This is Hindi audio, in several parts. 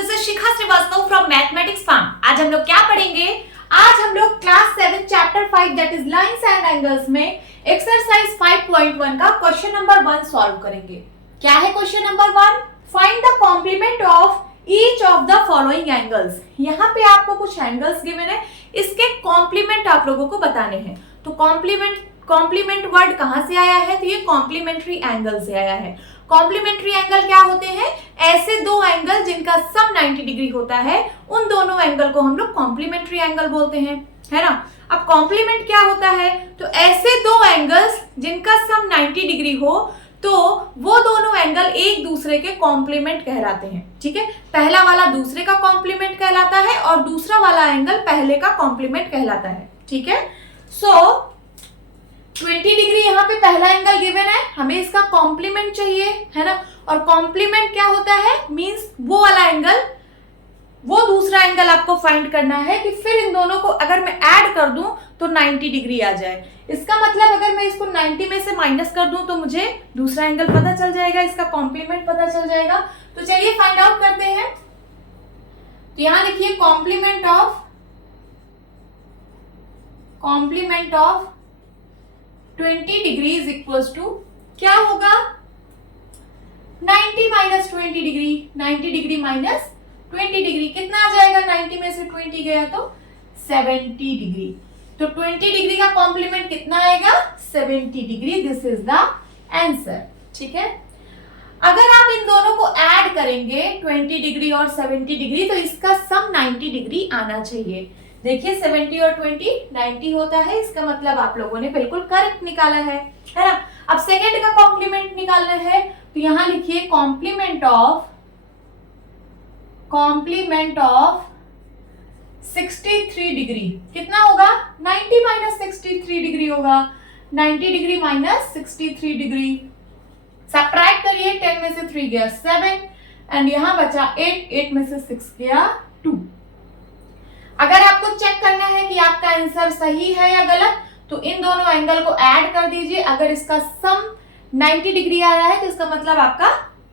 This is Shikha Srivastava from mathematics farm. आज हम लोग क्या पढ़ेंगे? आज हम लोग class 7 chapter 5 that is lines and angles में एक्सरसाइज 5.1 का क्वेश्चन नंबर 1 सॉल्व करेंगे। क्या है question number 1? Find the complement of each of the following angles. यहाँ पे आपको कुछ एंगल्स गिवन है, इसके कॉम्प्लीमेंट आप लोगों को बताने हैं। तो कॉम्प्लीमेंट वर्ड कहां से आया है? तो ये कॉम्प्लीमेंट्री एंगल से आया है। कॉम्प्लीमेंट्री एंगल क्या होते हैं? ऐसे दो एंगल जिनका सम 90 डिग्री होता है, उन दोनों एंगल को हम लोग कॉम्प्लीमेंट्री एंगल बोलते हैं, है ना। अब कॉम्प्लीमेंट क्या होता है? तो ऐसे दो एंगल्स जिनका सम 90 डिग्री हो, तो वो दोनों एंगल एक दूसरे के कॉम्प्लीमेंट कहलाते हैं। ठीक है, पहला वाला दूसरे का कॉम्प्लीमेंट कहलाता है और दूसरा वाला एंगल पहले का कॉम्प्लीमेंट कहलाता है। ठीक है, सो 20 डिग्री यहाँ पे पहला एंगल गिवन है, हमें इसका कॉम्प्लीमेंट चाहिए, है ना। और कॉम्प्लीमेंट क्या होता है? मींस वो वाला एंगल, वो दूसरा एंगल आपको फाइंड करना है कि फिर इन दोनों को अगर मैं ऐड कर दूं तो 90 डिग्री आ जाए। इसका मतलब अगर मैं इसको 90 में से माइनस कर दूं तो मुझे दूसरा एंगल पता चल जाएगा, इसका कॉम्प्लीमेंट पता चल जाएगा। तो चलिए फाइंड आउट करते हैं। तो यहां लिखिए complement of 20 degree is equals to क्या होगा? 90 minus 20 degree. 90 degree minus 20 degree कितना आ जाएगा? 90 में से 20 गया तो 70 डिग्री। तो 20 डिग्री का कॉम्प्लीमेंट कितना आएगा? 70 degree. This is the answer. ठीक है, अगर आप इन दोनों को ऐड करेंगे 20 डिग्री और 70 डिग्री, तो इसका सम 90 डिग्री आना चाहिए। देखिए 70 और 20 90 होता है, इसका मतलब आप लोगों ने बिल्कुल करेक्ट निकाला है ना। अब सेकेंड का कॉम्प्लीमेंट निकालना है, तो यहां लिखिए कॉम्प्लीमेंट ऑफ 63 डिग्री कितना होगा? 90 माइनस 63 डिग्री होगा। 90 डिग्री माइनस 63 डिग्री, सब्ट्रैक्ट करिए, 10 में से 3 गया 7 एंड यहां बचा 8 में से 6 गया 2। अगर आपको चेक करना है कि आपका आंसर सही है या गलत, तो इन दोनों एंगल को ऐड कर दीजिए। अगर इसका सम 90 डिग्री आ रहा है तो इसका मतलब आपका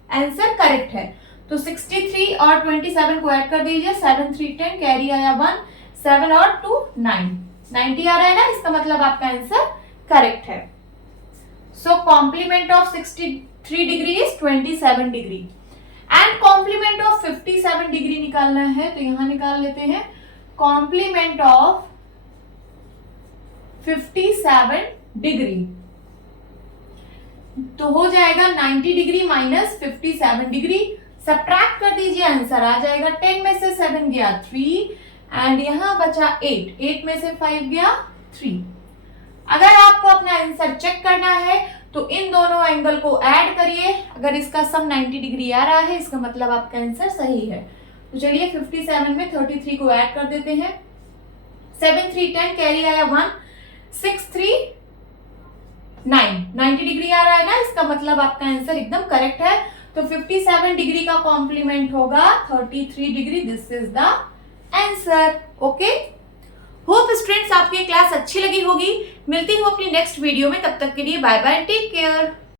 आंसर करेक्ट है। तो 63 और 27 को ऐड कर दीजिए, 7 3 10, कैरी आया 1, 7 और 2 9, 90 आ रहा है ना, इसका मतलब आपका आंसर करेक्ट है। So complement of 63 degree is 27 degree and complement of 57 degree निकालना है, तो यहां निकाल लेते हैं कॉम्प्लीमेंट ऑफ 57 डिग्री। तो हो जाएगा 90 डिग्री माइनस 57 डिग्री, सब्ट्रैक्ट कर दीजिए, आंसर आ जाएगा 10 में से 7 गया 3 एंड यहां बचा 8 में से 5 गया 3। अगर आपको अपना आंसर चेक करना है तो इन दोनों एंगल को ऐड करिए। अगर इसका सम 90 डिग्री आ रहा है, इसका मतलब आपका आंसर सही है। तो चलिए 57 में 33 को ऐड कर देते हैं, 7 3 10, कैरी आया 1, 6 3 9, 90 डिग्री आ रहा है ना, इसका मतलब आपका आंसर एकदम करेक्ट है। तो 57 डिग्री का कॉम्प्लीमेंट होगा 33 degree. This is the answer. Okay, hope students आपकी क्लास अच्छी लगी होगी। मिलती हूँ अपनी नेक्स्ट वीडियो में, तब तक के लिए बाय बाय, टेक केयर।